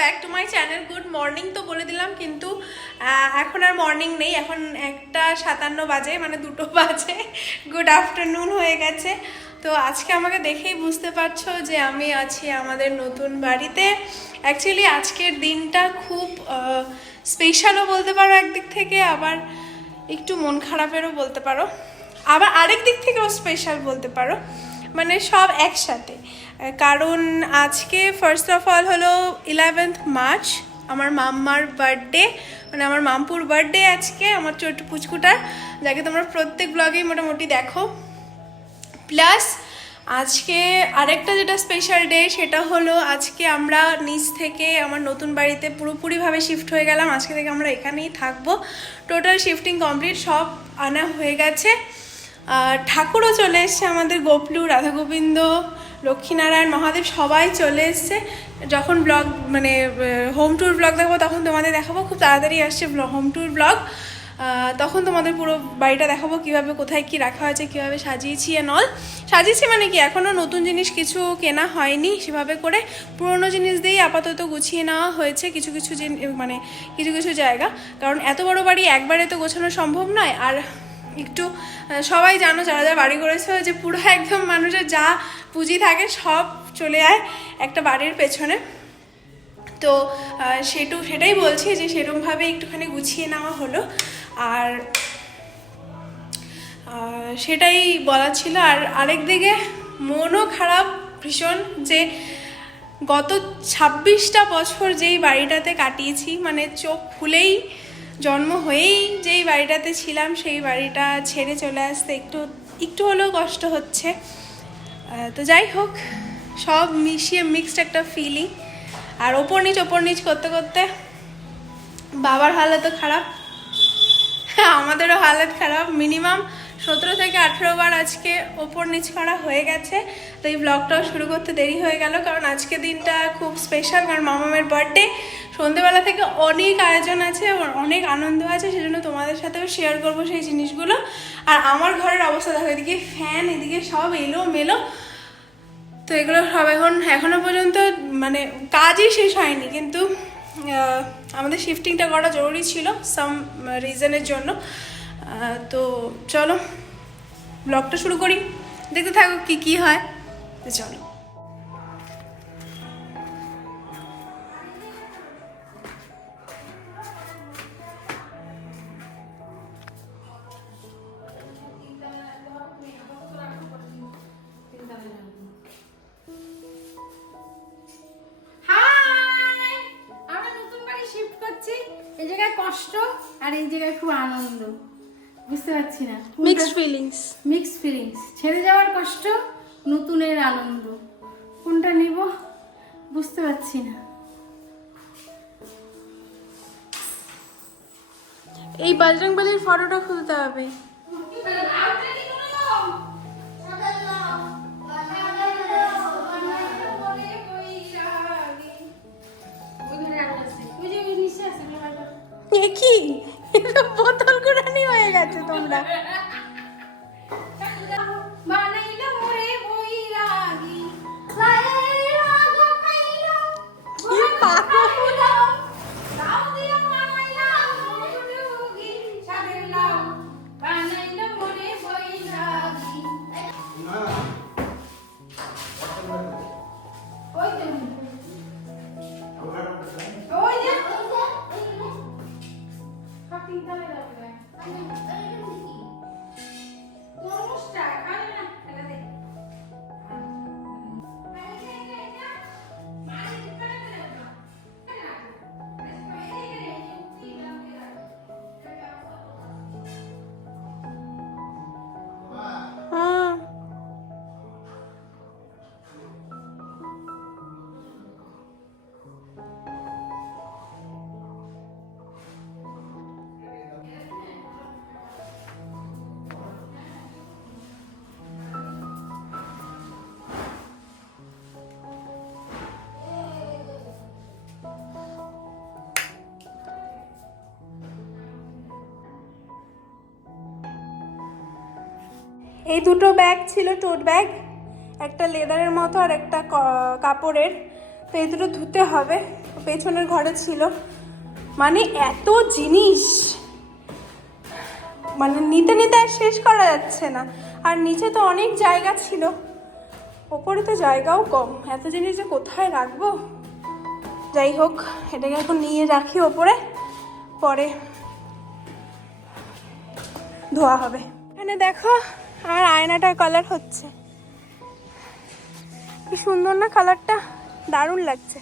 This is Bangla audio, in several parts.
Back to my channel. Good morning তো বলে দিলাম, কিন্তু এখন আর মর্নিং নেই, এখন 1:57 বাজে, মানে 2 বাজে। গুড আফটারনুন হয়ে গেছে। তো আজকে আমাকে দেখেই বুঝতে পারছো যে আমি আছি আমাদের নতুন বাড়িতে। অ্যাকচুয়ালি আজকের দিনটা খুব স্পেশালও বলতে পারো একদিক থেকে, আবার একটু মন খারাপেরও বলতে পারো, আবার আরেক দিক থেকেও স্পেশাল বলতে পারো, মানে সব একসাথে। কারণ আজকে ফার্স্ট অফ অল হলো 11th মার্চ, আমার মাম্মার বার্থডে, মানে আমার মামপুর বার্থডে আজকে, আমার ছোট্ট পুচকুটার, যাকে তোমরা প্রত্যেক ব্লগেই মোটামুটি দেখো। প্লাস আজকে আরেকটা যেটা স্পেশাল ডে, সেটা হলো আজকে আমরা নিচ থেকে আমার নতুন বাড়িতে পুরোপুরিভাবে শিফট হয়ে গেলাম। আজকে থেকে আমরা এখানেই থাকবো। টোটাল শিফটিং কমপ্লিট, সব আনা হয়ে গেছে। ঠাকুরও চলে এসছে আমাদের, গোপলু, রাধা গোবিন্দ, লক্ষ্মীনারায়ণ, মহাদেব সবাই চলে এসছে। যখন ব্লগ মানে হোম ট্যুর ব্লগ দেখাবো তখন তোমাদের দেখাবো, খুব তাড়াতাড়ি আসছে হোম ট্যুর ব্লগ, তখন তোমাদের পুরো বাড়িটা দেখাবো, কীভাবে কোথায় কি রাখা হয়েছে, কীভাবে সাজিয়েছি অল। সাজিয়েছি মানে কি, এখনও নতুন জিনিস কিছু কেনা হয়নি সেভাবে করে, পুরোনো জিনিস দিয়েই আপাতত গুছিয়ে নেওয়া হয়েছে কিছু কিছু মানে কিছু কিছু জায়গা। কারণ এত বড় বাড়ি একবারে তো গোছানো সম্ভব নয়। আর একটু সবাই জানো যারা যারা বাড়ি করেছে, যে পুরো একদম মানুষের যা পুঁজি থাকে সব চলে যায় একটা বাড়ির পেছনে। তো সেটাই বলছি যে সেরকমভাবে একটুখানি গুছিয়ে নেওয়া হলো, আর সেটাই বলার ছিল। আর আরেক দিকে মনও খারাপ ভীষণ, যে গত 26টা বছর যেই বাড়িটাতে কাটিয়েছি, মানে চোখ খুলেই জন্ম হয়েই যেই বাড়িটাতে ছিলাম, সেই বাড়িটা ছেড়ে চলে আসতে একটু হলেও কষ্ট হচ্ছে। তো যাই হোক, সব মিশিয়ে মিক্সড একটা ফিলিং। আর ওপর নিচ করতে করতে বাবার হালতও খারাপ, আমাদেরও হালত খারাপ। মিনিমাম 17 থেকে 18 বার আজকে ওপর নিচ করা হয়ে গেছে। তো এই ব্লগটাও শুরু করতে দেরি হয়ে গেল, কারণ আজকে দিনটা খুব স্পেশাল, কারণ মামামের বার্থডে। সন্ধেবেলা থেকে অনেক আয়োজন আছে, অনেক আনন্দ আছে, সেজন্য তোমাদের সাথেও শেয়ার করবো সেই জিনিসগুলো। আর আমার ঘরের অবস্থা দেখো, এদিকে ফ্যান, এদিকে সব এলো মেলো। তো এগুলো সব এখনো পর্যন্ত মানে কাজই শেষ হয়নি, কিন্তু আমাদের শিফটিংটা করা জরুরি ছিল সাম রিজনের জন্য। তো চলো ব্লগটা শুরু করি, দেখতে থাকো কি হয়। তো চলো। এই জায়গায় কষ্ট আর এই জায়গায় খুব আনন্দ, বুঝতে পারছি না, মিক্সড ফিলিংস। ছেড়ে যাওয়ার কষ্ট, নতুনের আনন্দ, কোনটা নিব বুঝতে পারছি না। এই বজরংবলীর ফটোটা খুলতে হবে। কি বোতল কুড়ানি হয়ে গেছে তোমরা। এই দুটো ব্যাগ ছিল, টোট ব্যাগ, একটা লেদারের মতো আর একটা কাপড়ের। তো এই দুটো ধুতে হবে, পেছনের ঘরে ছিল। মানে এত জিনিস, মানে নিতে নিতে আর শেষ করা যাচ্ছে না। আর নিচে তো অনেক জায়গা ছিল, ওপরে তো জায়গাও কম, এত জিনিস যে কোথায় রাখবো। যাই হোক, এটাকে এখন নিয়ে রাখি ওপরে, পরে ধোয়া হবে। এখানে দেখো আমার আয়নাটার কালার হচ্ছে, কি সুন্দর না কালারটা, দারুণ লাগছে।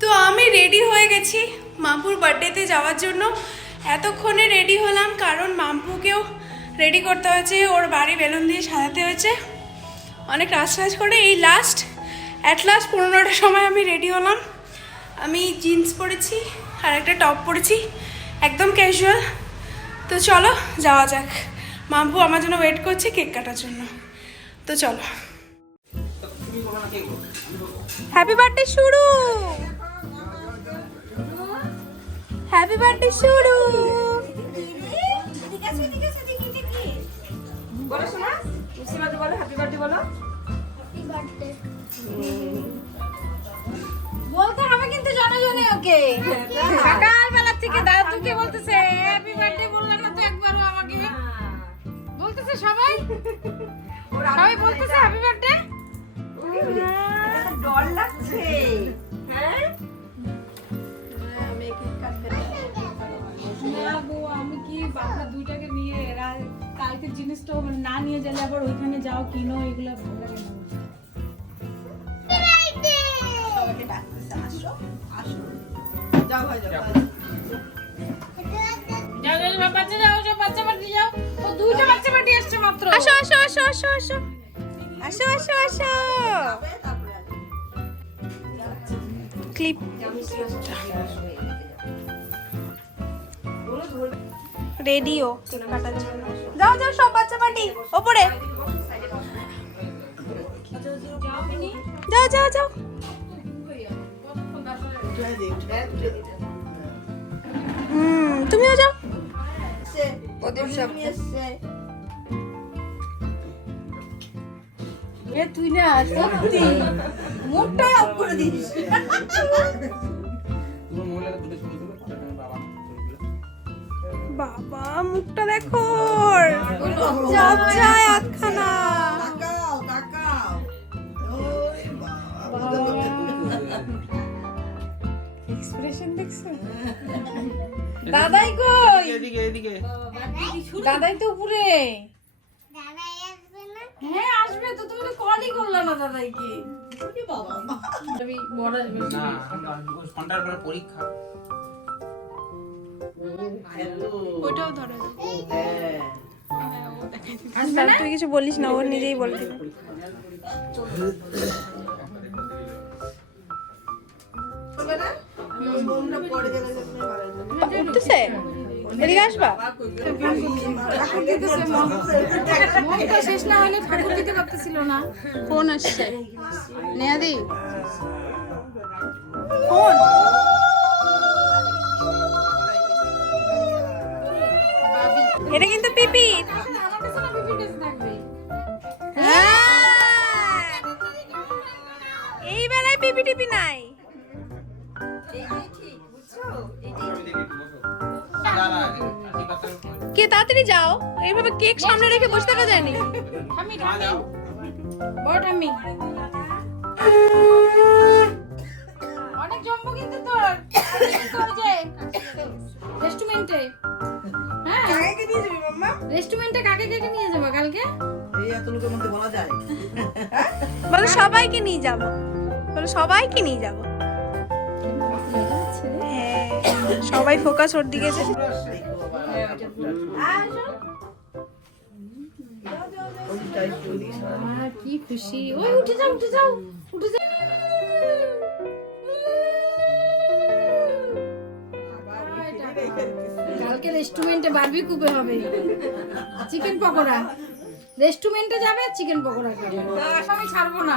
তো আমি রেডি হয়ে গেছি মাম্পুর বার্থডেতে যাওয়ার জন্য। এতক্ষণে রেডি হলাম কারণ মাম্পুকেও রেডি করতে হয়েছে, ওর বাড়ি বেলুন দিয়ে সাজাতে হয়েছে, অনেক রাজ করে এই অ্যাট লাস্ট 15টার সময় আমি রেডি হলাম। আমি জিন্স পরেছি আর একটা টপ পরেছি, একদম ক্যাজুয়াল। তো চলো যাওয়া যাক, মাম্পু আমার জন্য ওয়েট করছে কেক কাটার জন্য। তো চলো, হ্যাপি বার্থডে শুরু, হ্যাপি বার্থডে শুরু। বলো শোনা, মুসিবাদ বলো, হ্যাপি বার্থডে বলো। বলতে হবে কিন্তু জনজনে ওকে। সকালবেলা থেকে দাদুকে বলতেছে হ্যাপি বার্থডে, বললাম না তো একবারও আমাকে বলতেছে সবাই, সবাই বলতেছে হ্যাপি বার্থডে। ডর লাগছে, হ্যাঁ না গো, আমি কি বাচ্চা দুইটাকে নিয়ে কালকে জিনিসটা মানে না নিয়ে গেলে আবার ওইখানে যাও কিনো, এগুলো ভালো লাগে না। সবাইকে ডাকতেছে, আসো আসো, যাও ভাই যাও। যাও যাও সব বাচ্চা, যাও সব বাচ্চা বাড়ি যাও। ও দুইটা বাচ্চা বাড়ি আসছে মাত্র। আসো আসো আসো আসো আসো আসো আসো আসো। তারপরে আসো। ক্লিপ রেডিও কেক কাটার জন্য। যাও যাও সব বাচ্চা পার্টি ওপরে, যাও যাও যাও। তুমিও যাও। এ তুই না সত্যি মুখটাই অফ করে দিস। বাবা মুখটা দেখো, লজ্জায় আটখানা। তাকাও তাকাও, ওরে বাবা, এক্সপ্রেশন দেখছো? দাদাই কই? এদিকে এদিকে দাদাই তো উপরে। হ্যাঁ আসবে তো, তুমি তো কলই করলা না দাদাইকে। ওরে বাবা, আমি বড় আসবে। না ঘন্টার পর পরীক্ষা ওটাও ধরে দাও। হ্যাঁ তুই কিছু বলিস না, ওর নিজেই বলে দিল। হবে না, বোমটা পড়ে গেলে তুমি ভালো হবে। উঠতেছে, এদিকে আসবা। মনটা শেষ না হলে ঠাকুর দিতে পারতেছিল না। ফোন আসছে, নেহাদি ফোন। এটা কিন্তু পিপি। আমার কাছে না বিপির কাছে থাকবে। এই বেলায় পিপি টিপি নাই। এইটাই ঠিক, বুঝছো? কে তাড়াতাড়ি যাও, এইভাবে কেক সামনে রেখে বসে থাকা যায়নি। ঠাম্মি ঠাম্মি, বড় ঠাম্মি। অনেক জম্বো কিন্তু তোর, তোর যে রেস্টুরেন্টে। হ্যাঁ কাকে নিয়ে যাবি মাম্মা? রেস্টুরেন্টে কাকে কাকে নিয়ে যাবো কালকে? এই এত লোকের মধ্যে বলা যায়? বলো সবাইকে নিয়ে যাব, বলো সবাইকে নিয়ে যাব। হ্যাঁ সবাই ফোকাস ওর দিকে যে। কি খুশি, ওই উঠে যাও উঠে যাও উঠে যাও। কালকে রেস্টুরেন্টে বারবিকিউ হবে, চিকেন পকোড়া। রেস্টুরেন্টে যাবে, চিকেন পকোড়া খাবে। আমি ছাড়বো না।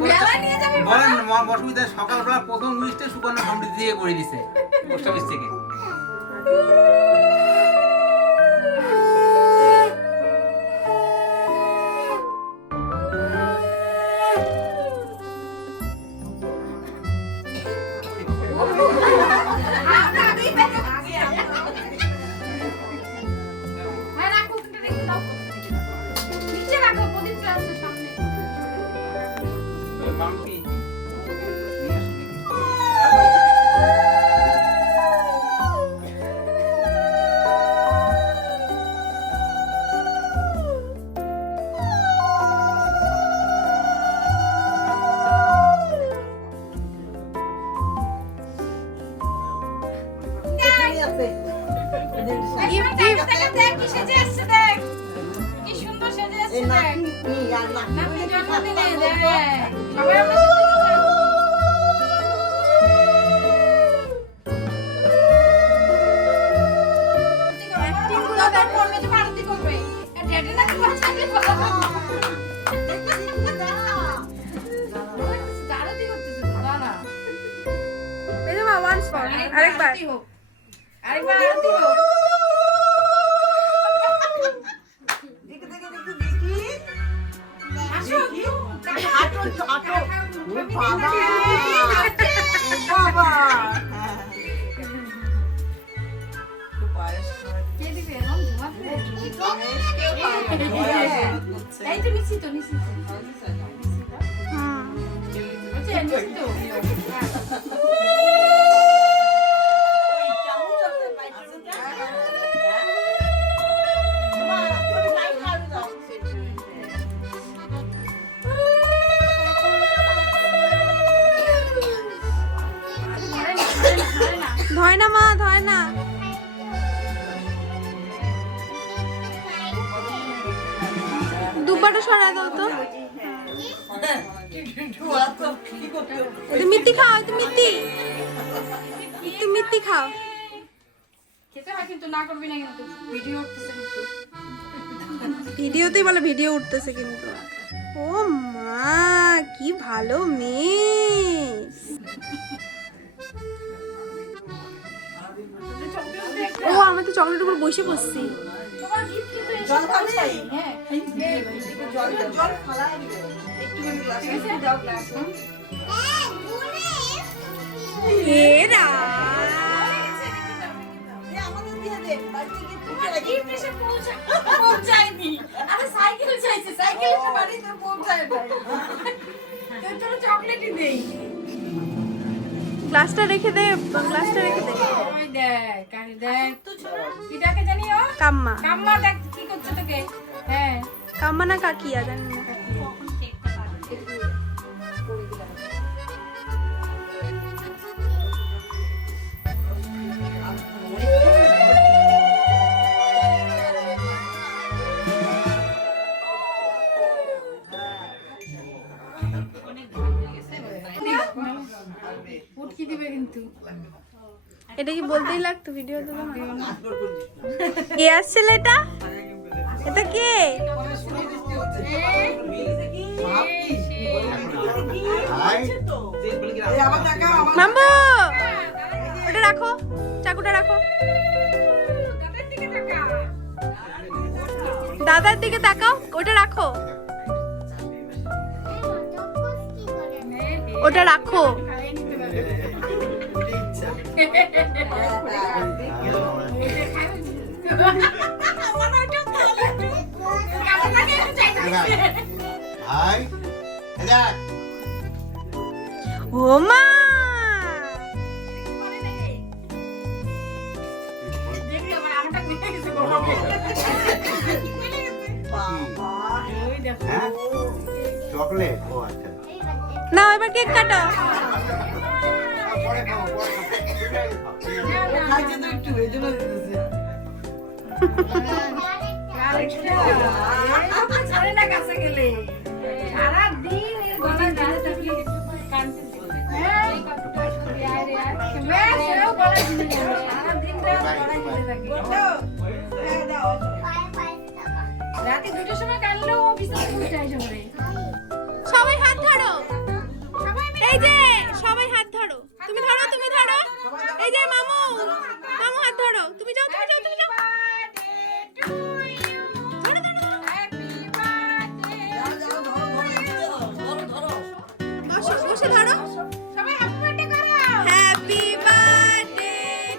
মেলায় নিয়ে যাবি? বলেন অসুবিধা, সকালবেলা প্রথম উইশটা সুকন্যা সমৃদ্ধি দিয়ে করে দিছে পোস্ট অফিস থেকে। বাম্পি দেখ কি সেজে আসছে, দেখ কি সুন্দর সেজে আসছে, দেখ নাতি জন্মদিনে, দেখ সবাই আমরা আরতি করবে, ড্যাডি নাকি বাচ্চাকে আরতি করতেছে, দাঁড়া এই যে মা ওয়ান্স আরেকবার আরেকবার আরতি হোক। আসো কে দিবে রং ধোয়াতে? এই তো নিশ্চিত নিশ্চিত ধয় না মা, ধয় না। দুপাটা সরাই দাও তো। এটা মিত্তি খাও, এটা মিত্তি, একটু মিত্তি খাও। খেতে হয় কিন্তু না করবি না কিন্তু ভিডিও উঠতেছে কিন্তু ভিডিওতেই বলে ভিডিও উঠতেছে কিন্তু। ও মা কি ভালো মেয়ে। ও আমি তো চকলেটের উপর বসে পড়ছি। তোমার গিফট কিন্তু এসে পৌঁছাই। হ্যাঁ জল ফালা দিবে একটুখানি গ্লাসে দাও গ্লাস এরা আমাদের দিয়ে দে বাড়ি থেকে তোমার গিফট এসে পৌঁছায়নি। আরে সাইকেল চাইছে, সাইকেল এসে বাড়িতে পৌঁছায় নাই। তো চলো চকলেটই দেই। গ্লাসটা রেখে দে, গ্লাসটা রেখে দে। ওই দেখ কারি দেখ কি ডাকে জানি ও কাম্মা, কাম্মা দেখ কি করছে তোকে। হ্যাঁ কাম্মা না কাকিয়া জানি না। উটকি দিবে কিন্তু এটা কি বলতেই লাগতো ভিডিও তো না। কে আসছিল এটা? এটা কে? মাম্বু ওটা রাখো, চাকুটা রাখো। দাদার দিকে তাকাও, ওটা রাখো, ওটা রাখো। ভাই এটা ও মা চকলেট ও আচ্ছা না এবার কেক কাটো। পরে খাও পরে খাও খাইছে তো একটু এজন্য দিতেছে ছাড়ে না কাছে গেলে সারাদিন এর গলায় ধরে থাকি কানতে রাতে 2টার সময় কানলেও ও বিছানায় উঠে আসে পড়ে। সবাই হাত ধরো, এই যে সবাই হাত ধরো, তুমি ধরো, তুমি ধরো, এই যে মামু, মামু হাত ধরো, তুমি যাও, তুমি যাও, তুমি যাও। ধরো, ধরো, ধরো। বসো, বসে ধরো। সবাই হ্যাপি বার্থডে করো। Happy birthday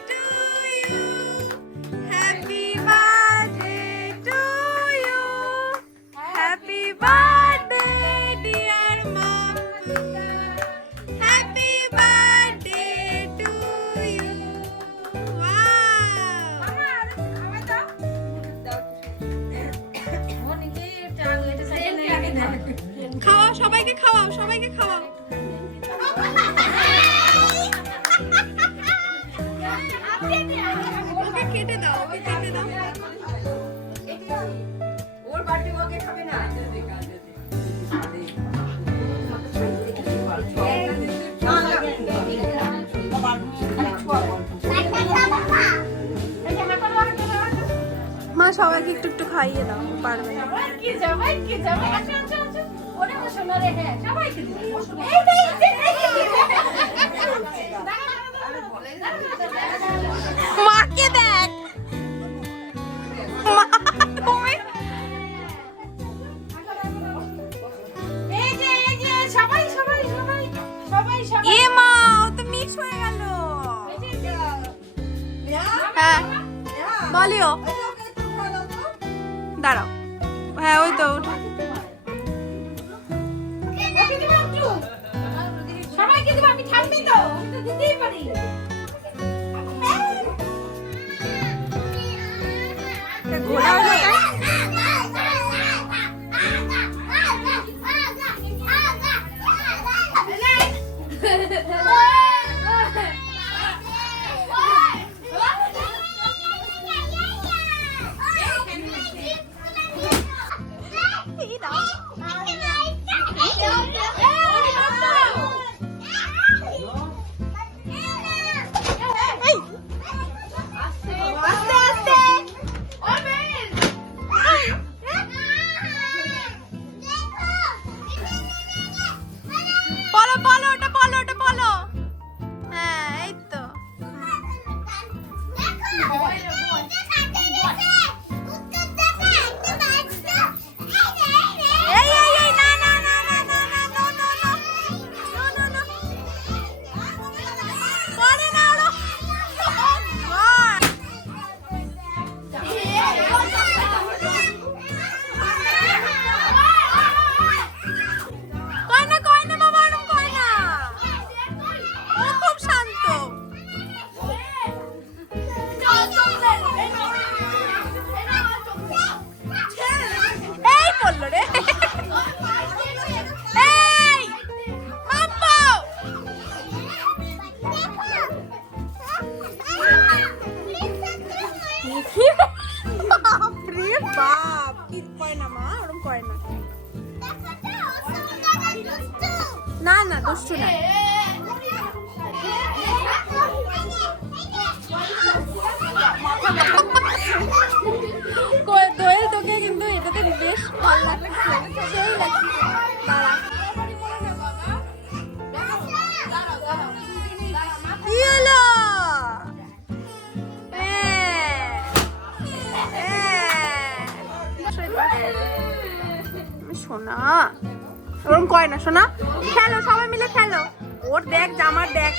to you, happy birthday to you, happy birthday dear Mammu. খাওয়াও, সবাইকে খাওয়াও, সবাইকে খাওয়াও। ওকে কেটে দাও, ওকে কেটে দাও। ওর বার্থডে ওকে খাবে না। মা সবাইকে একটু একটু খাইয়ে দাও, পারবে না। কি যাবাই আসো আসো আসো ওরে বসো না রে হ্যাঁ সবাইকে দিবি বসো মাকে দেখ, মা তুমি এই যে সবাই সবাই সবাই সবাই সবাই এ মা ও তো মিক্স হয়ে গেল। হ্যাঁ বলিও, দাঁড়াও। হ্যাঁ ওই তো ওঠো। সবাইকে দিব আমি থাকবি তো আমি তো দিতেই পারি ঘোড়া হলো। বলো বলো ওটা বলো, ওটা বলো। হ্যাঁ এই তো। এই এই এই না না না না না না no no no no no no করে না ওরা। কয় না কয় না বাবা, ওরকম কয় না, ও খুব শান্ত। এই পড়লো রে, এই বাবা বাপরে বাপ, কি কয় না মা, ওরকম কয় না। না না দুষ্টু না। দোয়েল তোকে কিন্তু এটাতে বেশ ভালো লাগছে, সেই লাগছে। দাঁড়া কি হলো? সোনা ওরকম কয় না সোনা, খেলো সবাই মিলে খেলো। ওর দেখ জামার দেখ।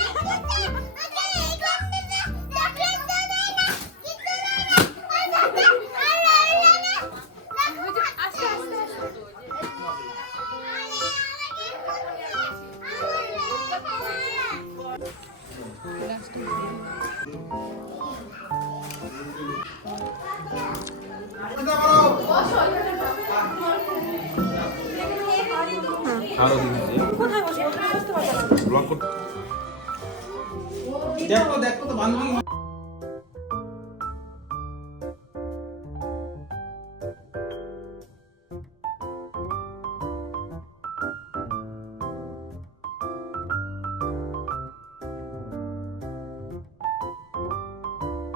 দেখো দেখো তো বান্ধবী।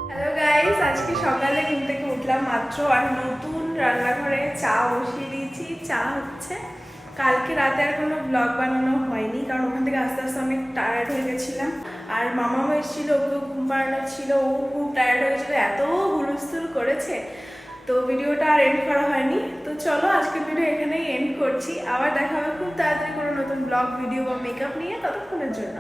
হ্যালো গাইস, আজকে সকালে ঘুম থেকে উঠলাম মাত্র, আর নতুন রান্নাঘরে চা বসিয়ে দিয়েছি। চা হচ্ছে। কালকে রাতে আর কোনো ব্লগ বানানো হয়নি, কারণ ওখান থেকে আস্তে আস্তে অনেক টায়ার্ড হয়ে গেছিলাম। আর মামাও এসেছিল, ওকেও ঘুম পাড়ানো ছিল, ও খুব টায়ার্ড হয়েছিল, এত হুলস্থুল করেছে, তো ভিডিওটা আর এন্ড করা হয়নি। তো চলো আজকের ভিডিও এখানেই এন্ড করছি। আবার দেখা হবে খুব তাড়াতাড়ি কোনো নতুন ব্লগ ভিডিও বা মেকআপ নিয়ে। ততক্ষণের জন্য